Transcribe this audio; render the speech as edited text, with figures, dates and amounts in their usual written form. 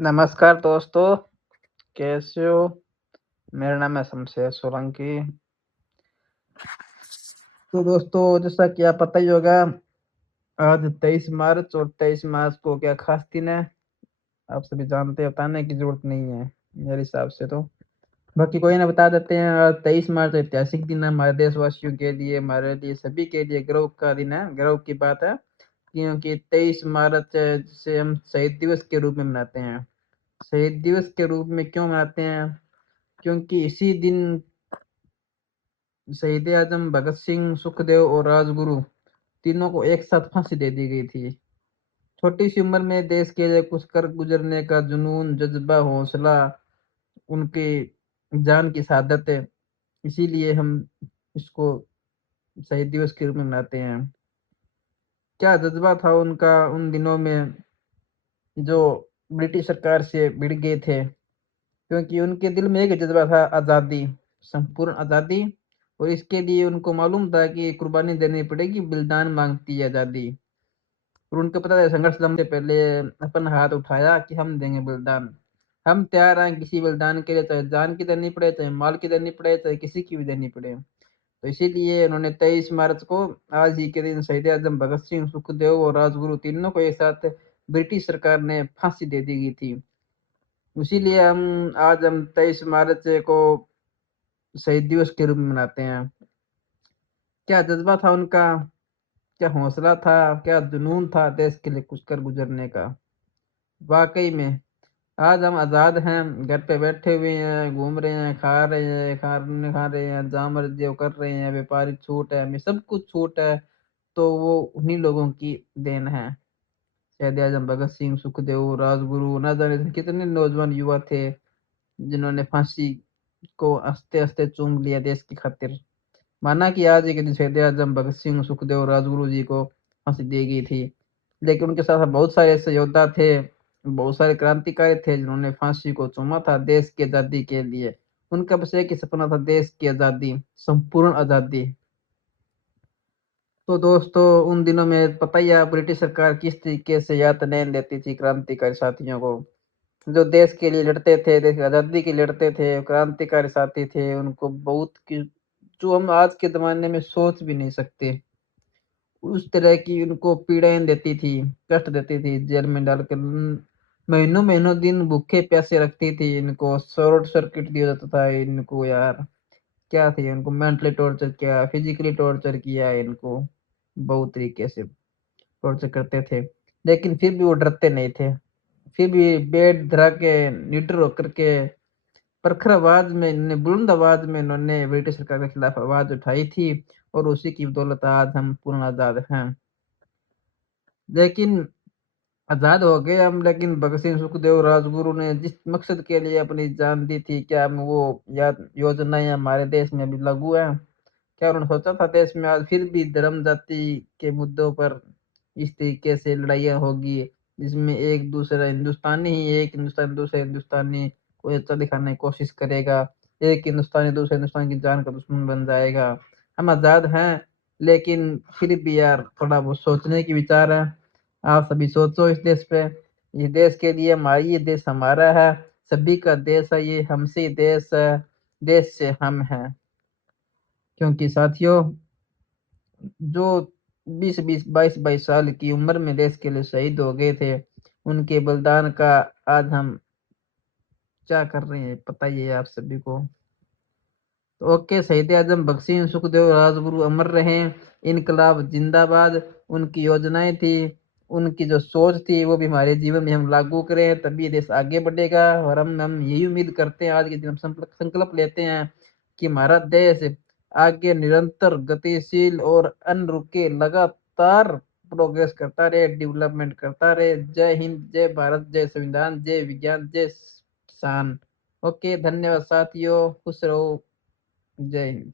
नमस्कार दोस्तों, कैसे हो? मेरा नाम है शमशेर सोलंकी। तो दोस्तों, जैसा कि आप पता ही होगा, आज 23 मार्च और 23 मार्च को क्या खास दिन है? आप सभी जानते हैं, बताने की ज़रूरत नहीं है मेरे हिसाब से तो। बाकी कोई ना, बता देते हैं। आज 23 मार्च ऐतिहासिक दिन है हमारे देशवासियों के लिए, हमारे लिए, सभी के लिए गर्व का दिन है, गर्व की बात है, क्योंकि 23 मार्च जिसे हम शहीद दिवस के रूप में मनाते हैं। शहीद दिवस के रूप में क्यों मनाते हैं? क्योंकि इसी दिन शहीद आजम भगत सिंह, सुखदेव और राजगुरु तीनों को एक साथ फांसी दे दी गई थी। छोटी सी उम्र में देश के लिए कुछ कर गुजरने का जुनून, जज्बा, हौसला, उनकी जान की शहादत है। इसीलिए हम इसको शहीद दिवस के रूप में मनाते हैं। क्या जज्बा था उनका उन दिनों में, जो ब्रिटिश सरकार से भिड़ गए थे। क्योंकि उनके दिल में एक जज्बा था, आज़ादी, संपूर्ण आज़ादी। और इसके लिए उनको मालूम था कि कुर्बानी देनी पड़ेगी, बलिदान मांगती है आज़ादी। और उनको पता है, संघर्ष लम्बे पहले अपन हाथ उठाया कि हम देंगे बलिदान। हम तैयार हैं किसी बलिदान के लिए, चाहे जान की देनी पड़े, चाहे माल की देनी पड़े, चाहे किसी की भी देनी पड़े। तो इसीलिए उन्होंने 23 मार्च को, आज ही के दिन, शहीद आजम भगत सिंह, सुखदेव और राजगुरु तीनों को एक साथ ब्रिटिश सरकार ने फांसी दे दी गई थी। इसीलिए हम 23 मार्च को शहीद दिवस के रूप में मनाते हैं। क्या जज्बा था उनका, क्या हौसला था, क्या जुनून था देश के लिए कुछ कर गुजरने का। वाकई में आज हम आज़ाद हैं, घर पे बैठे हुए हैं, घूम रहे हैं, खा रहे हैं, खाने खा रहे हैं, जहाँ मर्जी वो कर रहे हैं, व्यापारिक छूट है, हमें सब कुछ छूट है। तो वो उन्हीं लोगों की देन है। शहीद आजम भगत सिंह, सुखदेव, राजगुरु, ना जाने कितने नौजवान युवा थे जिन्होंने फांसी को हंसते हंसते चूम लिया देश की खातिर। माना कि आज ही के दिन शहीद आजम भगत सिंह, सुखदेव, राजगुरु जी को फांसी दी गई थी, लेकिन उनके साथ बहुत सारे ऐसे योद्धा थे, बहुत सारे क्रांतिकारी थे जिन्होंने फांसी को चूमा था देश की आज़ादी के लिए। उनका बस एक ही सपना था, देश की आज़ादी, संपूर्ण आज़ादी। तो दोस्तों, उन दिनों में पता ही है, ब्रिटिश सरकार किस तरीके से यातनाएं देती थी क्रांतिकारी साथियों को, जो देश के लिए लड़ते थे, देश की आज़ादी के लिए लड़ते थे, क्रांतिकारी साथी थे। उनको बहुत की, जो हम आज के ज़माने में सोच भी नहीं सकते, उस तरह की उनको पीड़ाएँ देती थी, कष्ट देती थी, जेल में डालकर महीनों-महीनों दिन भूखे प्यासे रखती थी। इनको शॉर्ट सर्किट दिया जाता था इनको यार, क्या थे, इनको मेंटली टॉर्चर किया, फिज़िकली टॉर्चर किया इनको, बहुत तरीके से टॉर्चर करते थे। लेकिन फिर भी वो डरते नहीं थे। फिर भी बेड धरा के, निडर होकर के, प्रखर आवाज़ में इन्होंने, बुलंद आवाज़ में इन्होंने ब्रिटिश सरकार के खिलाफ आवाज़ उठाई थी। और उसी की बदौलत आज हम पूर्ण आज़ाद हैं। लेकिन आज़ाद हो गए हम, लेकिन भगत सिंह, सुखदेव, राजगुरु ने जिस मकसद के लिए अपनी जान दी थी, क्या हम वो याद योजनाएँ हमारे देश में अभी लागू हैं? क्या उन्होंने सोचा था देश में आज फिर भी धर्म जाति के मुद्दों पर इस तरीके से लड़ाइयाँ होगी, जिसमें एक दूसरा हिंदुस्तानी ही एक हिंदुस्तानी दूसरे हिंदुस्तानी को ऊँचा दिखाने की कोशिश करेगा, एक हिंदुस्तानी दूसरे हिंदुस्तान की जान का दुश्मन बन जाएगा। हम आज़ाद हैं, लेकिन फिर भी यार थोड़ा बहुत सोचने की विचार है। आप सभी सोचो इस देश पे, ये देश के लिए, हमारी, ये देश हमारा है, सभी का देश है, ये हमसे ही देश है, देश से हम हैं। क्योंकि साथियों, जो 20-20, 22-22 साल की उम्र में देश के लिए शहीद हो गए थे, उनके बलिदान का आज हम क्या कर रहे हैं, पता ही है आप सभी को। तो ओके, शहीद आजम भगत सिंह, सुखदेव, राजगुरु अमर रहें, इनकलाब जिंदाबाद। उनकी योजनाएं थी, उनकी जो सोच थी, वो भी हमारे जीवन में हम लागू करें, तभी देश आगे बढ़ेगा। और हम यही उम्मीद करते हैं, आज के दिन हम संकल्प लेते हैं कि हमारा देश आगे निरंतर गतिशील और अनरुके लगातार प्रोग्रेस करता रहे, डेवलपमेंट करता रहे। जय हिंद, जय भारत, जय संविधान, जय विज्ञान, जय किसान। ओके, धन्यवाद साथियों, खुश रहो, जय हिंद।